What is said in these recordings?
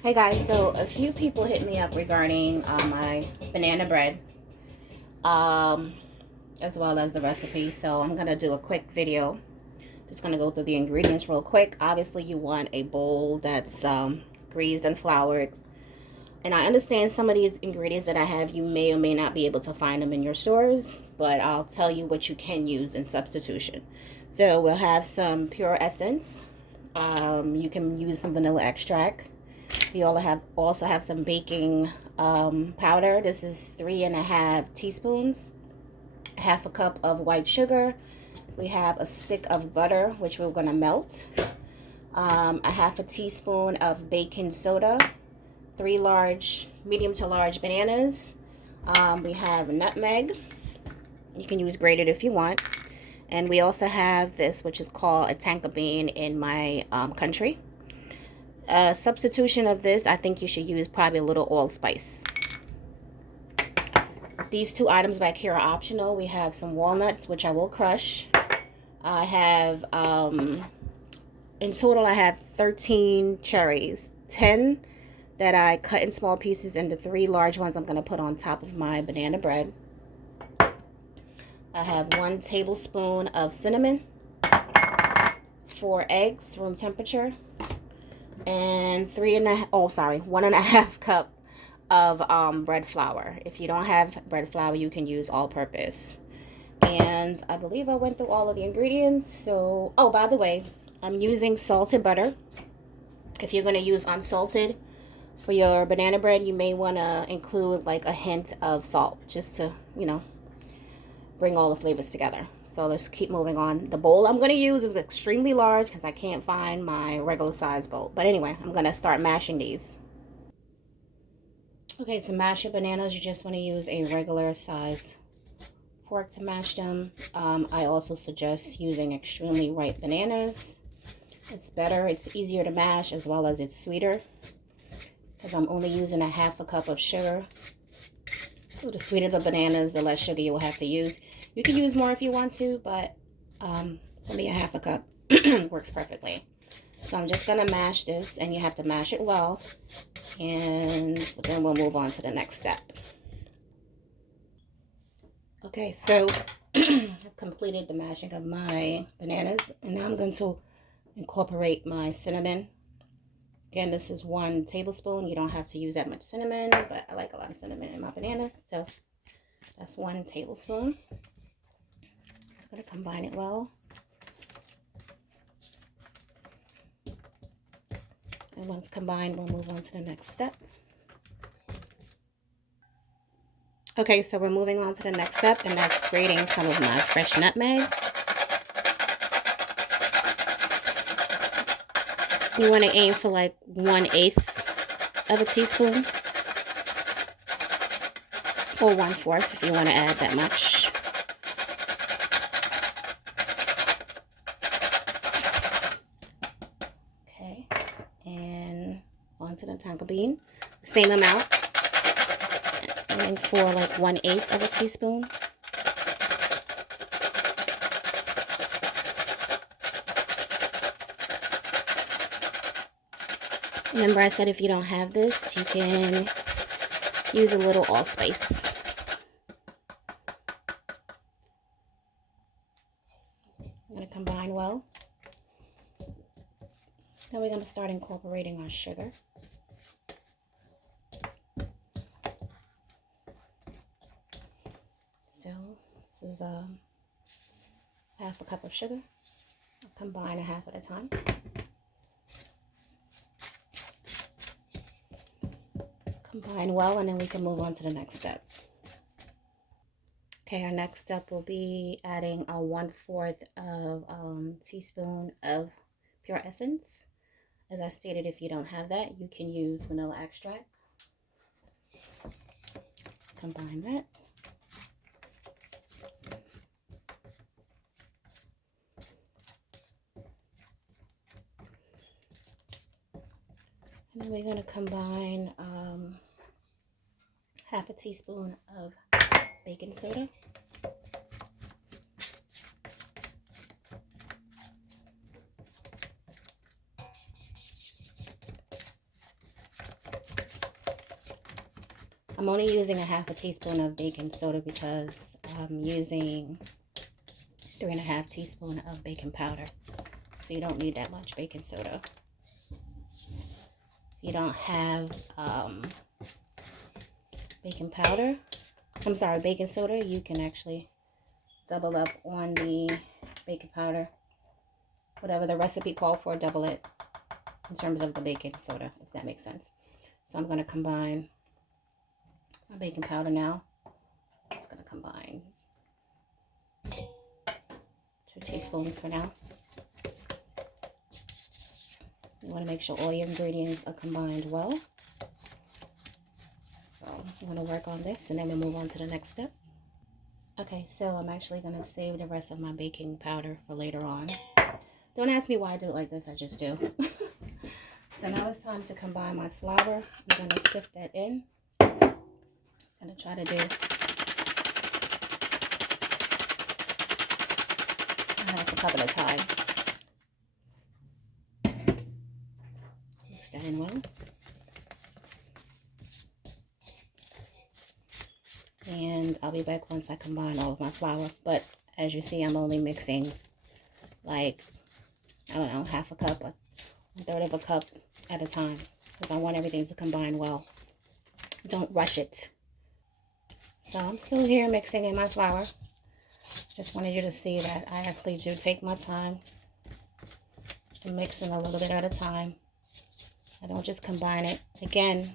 Hey guys, so a few people hit me up regarding my banana bread, um, as well as the recipe. So I'm gonna do a quick video. Just gonna go through the ingredients real quick. Obviously, you want a bowl that's greased and floured. And I understand some of these ingredients that I have, you may or may not be able to find them in your stores, but I'll tell you what you can use in substitution. So we'll have some pure essence. You can use some vanilla extract. We also have some baking powder. This is 3.5 teaspoons. Half a cup of white sugar. We have a stick of butter, which we're gonna melt. A half a teaspoon of baking soda. 3 medium to large bananas. We have nutmeg. You can use grated if you want. And we also have this, which is called a tonka bean in my country. Substitution of this, I think you should use probably a little allspice. These two items back here are optional. We have some walnuts, which I will crush. I have, in total, I have 13 cherries. 10 that I cut in small pieces, and the 3 large ones I'm going to put on top of my banana bread. I have 1 tablespoon of cinnamon, 4 eggs, room temperature, and 1.5 cup of bread flour. If you don't have bread flour, you can use all purpose. And I believe I went through all of the ingredients. So, oh, by the way, I'm using salted butter. If you're going to use unsalted for your banana bread, you may want to include like a hint of salt just to, bring all the flavors together. So let's keep moving on. The bowl I'm going to use is extremely large because I can't find my regular size bowl. But anyway, I'm going to start mashing these. Okay, to mash your bananas, you just want to use a regular size fork to mash them. I also suggest using extremely ripe bananas. It's better, it's easier to mash, as well as it's sweeter, because I'm only using a half a cup of sugar. So the sweeter the bananas, the less sugar you will have to use. You can use more if you want to, but for me, a half a cup works perfectly. So I'm just going to mash this, and you have to mash it well, and then we'll move on to the next step. Okay, so I've completed the mashing of my bananas, and now I'm going to incorporate my cinnamon. Again, this is 1 tablespoon. You don't have to use that much cinnamon, but I like a lot of cinnamon in my bananas, so that's 1 tablespoon. Just going to combine it well. And once combined, we'll move on to the next step. Okay, so we're moving on to the next step, and that's grating some of my fresh nutmeg. You want to aim for like 1/8 of a teaspoon, or 1/4 if you want to add that much. Okay, and onto the tonka bean, same amount, aiming for like 1/8 of a teaspoon. Remember, I said if you don't have this, you can use a little allspice. I'm going to combine well. Then we're going to start incorporating our sugar. So this is half a cup of sugar. I'll combine a half at a time. Combine well, and then we can move on to the next step. Okay, our next step will be adding a 1/4 of teaspoon of pure essence. As I stated, if you don't have that, you can use vanilla extract. Combine that. And then we're going to combine half a teaspoon of baking soda. I'm only using a half a teaspoon of baking soda because I'm using 3.5 teaspoons of baking powder. So you don't need that much baking soda. If you don't have baking soda, you can actually double up on the baking powder. Whatever the recipe called for, double it in terms of the baking soda, if that makes sense. So I'm going to combine my baking powder now. Just going to combine 2 teaspoons for now. You want to make sure all your ingredients are combined well. So I'm going to work on this and then we'll move on to the next step. Okay, so I'm actually going to save the rest of my baking powder for later on. Don't ask me why I do it like this, I just do. So now it's time to combine my flour. I'm going to sift that in. I'm going to try to do half a cup at a time. Mix that in well. And I'll be back once I combine all of my flour. But as you see, I'm only mixing like, I don't know, half a cup, a third of a cup at a time. Because I want everything to combine well. Don't rush it. So I'm still here mixing in my flour. Just wanted you to see that I actually do take my time and mix in a little bit at a time. I don't just combine it. Again,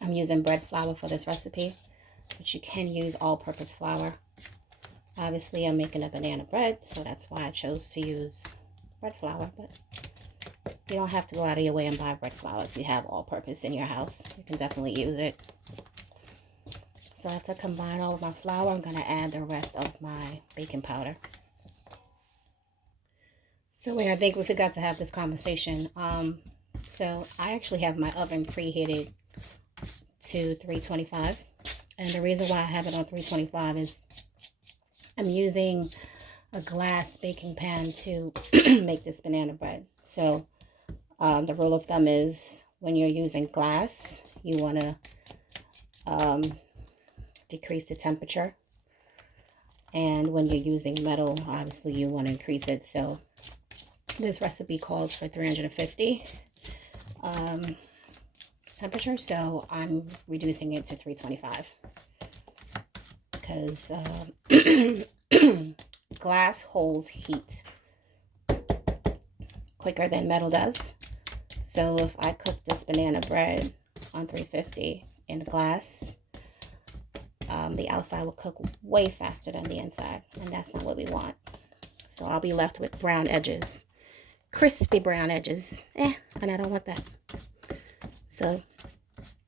I'm using bread flour for this recipe, but you can use all-purpose flour. Obviously, I'm making a banana bread, so that's why I chose to use bread flour. But you don't have to go out of your way and buy bread flour if you have all-purpose in your house. You can definitely use it. So after I combine all of my flour, I'm going to add the rest of my baking powder. So wait, I think we forgot to have this conversation. So I actually have my oven preheated to 325. And the reason why I have it on 325 is I'm using a glass baking pan to make this banana bread. So the rule of thumb is when you're using glass, you want to decrease the temperature. And when you're using metal, obviously you want to increase it. So this recipe calls for 350 temperature, so I'm reducing it to 325 because glass holds heat quicker than metal does. So if I cook this banana bread on 350 in glass, the outside will cook way faster than the inside, and that's not what we want. So I'll be left with brown edges, crispy brown edges, and I don't want that. So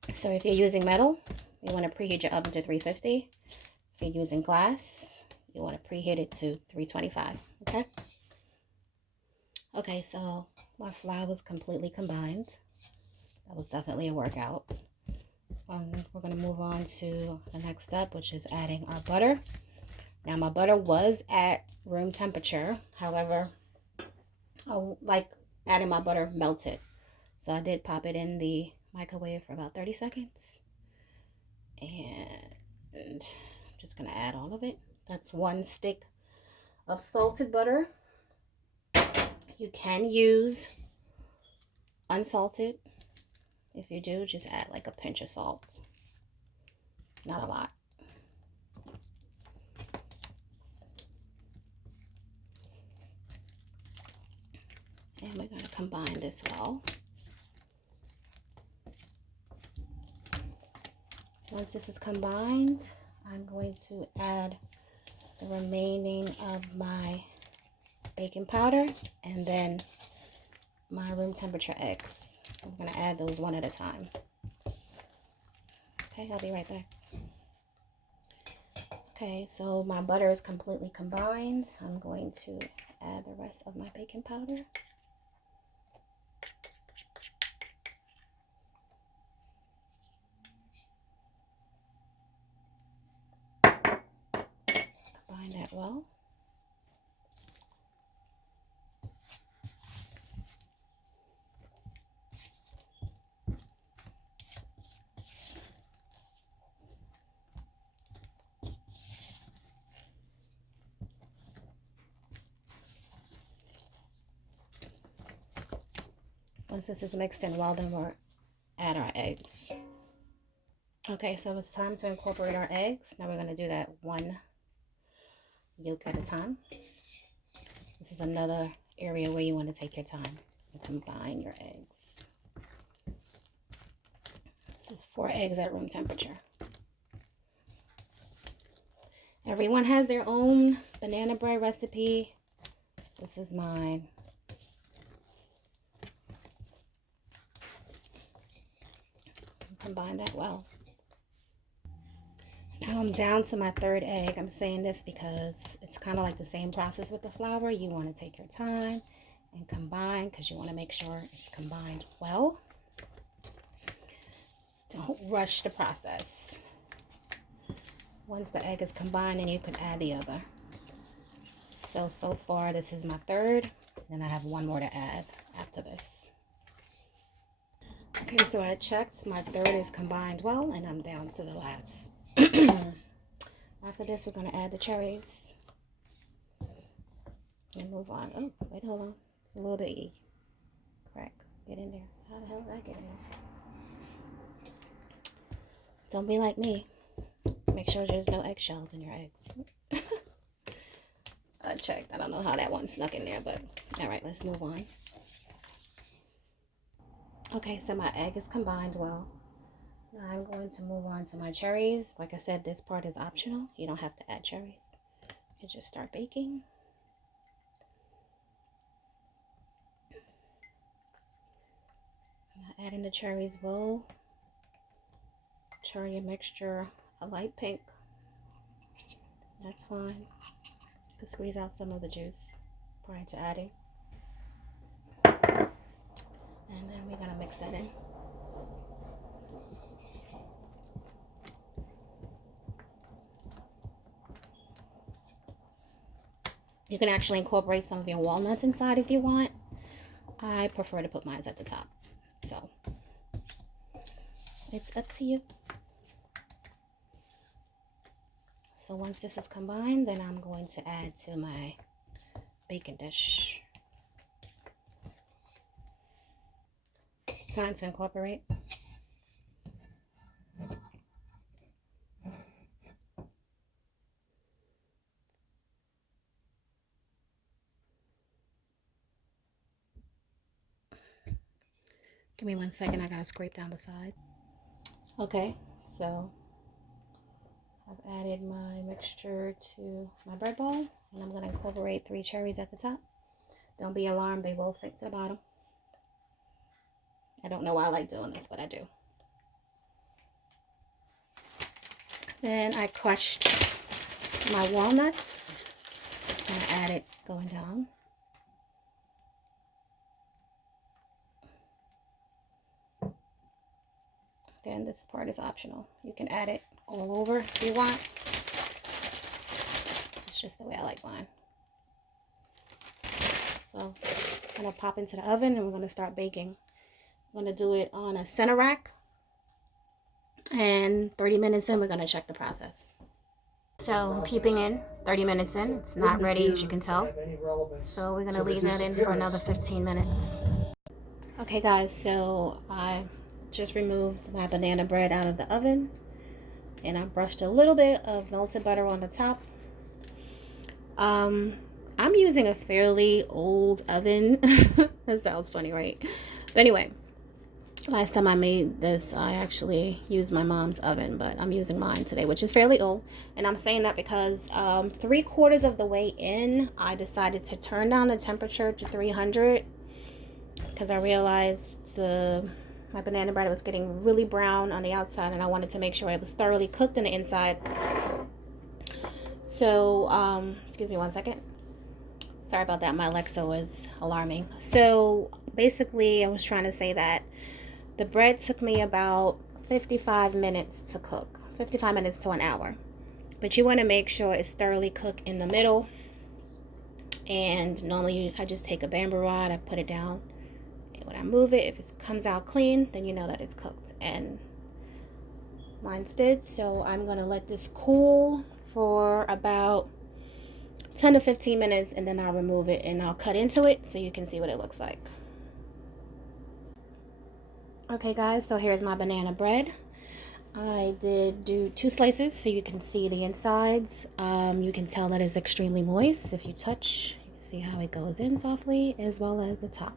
if you're using metal, you want to preheat your oven to 350. If you're using glass, you want to preheat it to 325, okay? Okay, so my flour was completely combined. That was definitely a workout. We're going to move on to the next step, which is adding our butter. Now, my butter was at room temperature. However, I like adding my butter melted. So I did pop it in the microwave for about 30 seconds. And I'm just going to add all of it. That's 1 stick of salted butter. You can use unsalted. If you do, just add like a pinch of salt. Not a lot. And we're going to combine this well. Once this is combined, I'm going to add the remaining of my baking powder and then my room temperature eggs. I'm going to add those one at a time. Okay, I'll be right back. Okay, so my butter is completely combined. I'm going to add the rest of my baking powder. Combine that well. Once this is mixed in well, then we'll add our eggs. Okay, so it's time to incorporate our eggs. Now we're going to do that one yolk at a time. This is another area where you want to take your time and combine your eggs. This is 4 eggs at room temperature. Everyone has their own banana bread recipe. This is mine. Combine that well. Now I'm down to my 3rd egg. I'm saying this because it's kind of like the same process with the flour. You want to take your time and combine because you want to make sure it's combined well. Don't rush the process. Once the egg is combined, then you can add the other. So far this is my 3rd, and I have 1 more to add after this. Okay, so I checked. My 3rd is combined well, and I'm down to the last. After this, we're going to add the cherries. And move on. Oh, wait, hold on. It's a little bit crack. Get in there. How the hell did I get in there? Don't be like me. Make sure there's no eggshells in your eggs. I checked. I don't know how that one snuck in there, but all right, let's move on. Okay, so my egg is combined well. Now I'm going to move on to my cherries. Like I said, this part is optional. You don't have to add cherries. You just start baking. Now adding the cherries will turn your mixture a light pink. That's fine. You can squeeze out some of the juice prior to adding. And then we're going to mix that in. You can actually incorporate some of your walnuts inside if you want. I prefer to put mine at the top. So, it's up to you. So once this is combined, then I'm going to add to my baking dish. Time to incorporate. Give me 1 second, I gotta scrape down the side. Okay, so I've added my mixture to my bread bowl, and I'm gonna incorporate 3 cherries at the top. Don't be alarmed, they will sink to the bottom. I don't know why I like doing this, but I do. Then I crushed my walnuts. Just gonna add it going down. Again, this part is optional. You can add it all over if you want. This is just the way I like mine. So I'm gonna pop into the oven and we're gonna start baking. I'm gonna do it on a center rack, and 30 minutes in, we're gonna check the process. So I'm keeping in 30 minutes in. It's not ready, as you can tell. So we're gonna leave that in for another 15 minutes. Okay guys, so I just removed my banana bread out of the oven, and I brushed a little bit of melted butter on the top. I'm using a fairly old oven. That sounds funny, right? But anyway, last time I made this, I actually used my mom's oven, but I'm using mine today, which is fairly old. And I'm saying that because 3/4 of the way in, I decided to turn down the temperature to 300 because I realized my banana bread was getting really brown on the outside, and I wanted to make sure it was thoroughly cooked on the inside. So, excuse me 1 second. Sorry about that. My Alexa was alarming. So basically, I was trying to say that the bread took me about 55 minutes to cook. 55 minutes to an hour. But you want to make sure it's thoroughly cooked in the middle. And normally I just take a bamboo rod, I put it down. And when I move it, if it comes out clean, then you know that it's cooked. And mine's did. So I'm going to let this cool for about 10 to 15 minutes, and then I'll remove it and I'll cut into it so you can see what it looks like. Okay guys, so here's my banana bread. I did do 2 slices so you can see the insides. You can tell that it's extremely moist. If you touch, you can see how it goes in softly, as well as the top.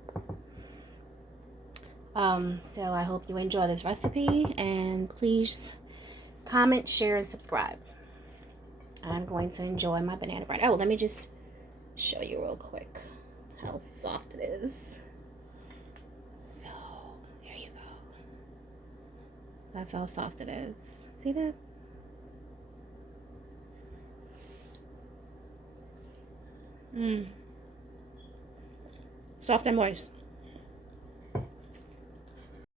So I hope you enjoy this recipe, and please comment, share, and subscribe. I'm going to enjoy my banana bread. Oh, let me just show you real quick how soft it is. So there you go. That's how soft it is. See that? Soft and moist.